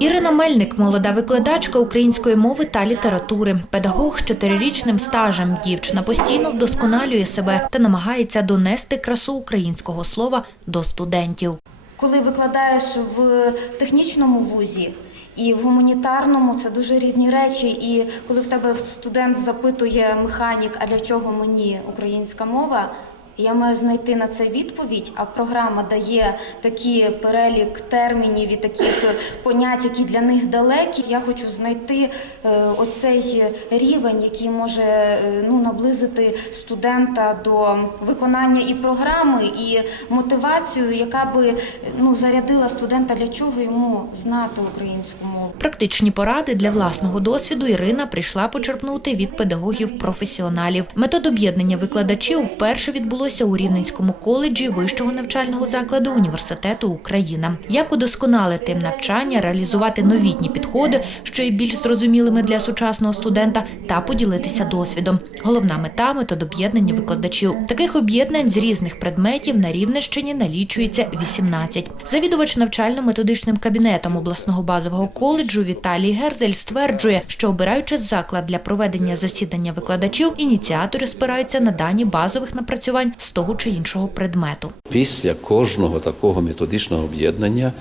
Ірина Мельник, молода викладачка української мови та літератури, педагог з чотирирічним стажем. Дівчина постійно вдосконалює себе та намагається донести красу українського слова до студентів. Коли викладаєш в технічному вузі і в гуманітарному, це дуже різні речі. І коли в тебе студент запитує механік, а для чого мені українська мова? Я маю знайти на це відповідь, а програма дає такий перелік термінів і таких понять, які для них далекі. Я хочу знайти е, оцей рівень, який може е, ну, наблизити студента до виконання і програми, і мотивацію, яка би ну, зарядила студента, для чого йому знати українську мову. Практичні поради для власного досвіду Ірина прийшла почерпнути від педагогів-професіоналів. Метод об'єднання викладачів вперше відбулося у Рівненському коледжі вищого навчального закладу університету Україна. Як удосконалити навчання, реалізувати новітні підходи, що є більш зрозумілими для сучасного студента, та поділитися досвідом. Головна мета метод об'єднання викладачів. Таких об'єднань з різних предметів на Рівненщині налічується 18. Завідувач навчально-методичним кабінетом обласного базового коледжу Віталій Герзель стверджує, що обираючи заклад для проведення засідання викладачів, ініціатори спираються на дані базових напрацювань з того чи іншого предмету. Після кожного такого методичного об'єднання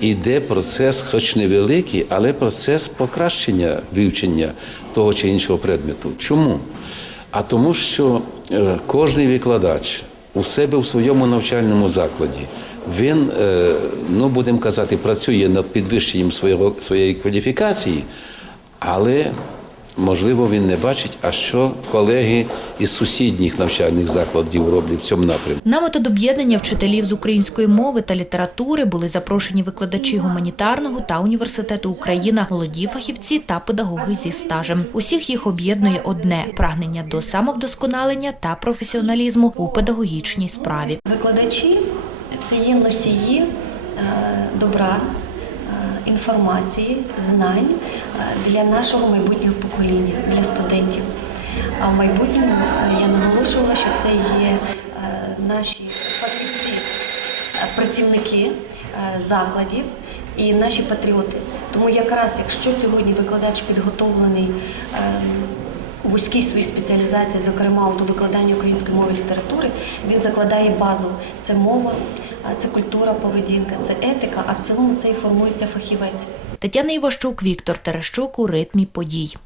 йде процес, хоч невеликий, але процес покращення вивчення того чи іншого предмету. Чому? А тому, що е, кожний викладач у себе у своєму навчальному закладі він, е, ну будемо казати, працює над підвищенням своєї кваліфікації, але можливо він не бачить, а що колеги із сусідніх навчальних закладів роблять в цьому напрямку. На метод об'єднання вчителів з української мови та літератури були запрошені викладачі гуманітарного та університету Україна, молоді фахівці та педагоги зі стажем. Усіх їх об'єднує одне прагнення до самовдосконалення та професіоналізму у педагогічній справі. Викладачі це є носії е, добра, інформації, знань е, для нашого майбутнього покоління, для студентів. А в майбутньому е, я наголошувала, що це є е, наші фахівці, працівники закладів і наші патріоти. Тому якраз якщо сьогодні викладач підготовлений ем, вузькій своїй спеціалізації, зокрема у викладанні української мови і літератури, він закладає базу. Це мова, це культура, поведінка, це етика, а в цілому це і формується фахівець. Тетяна Іващук, Віктор Терещук у ритмі подій.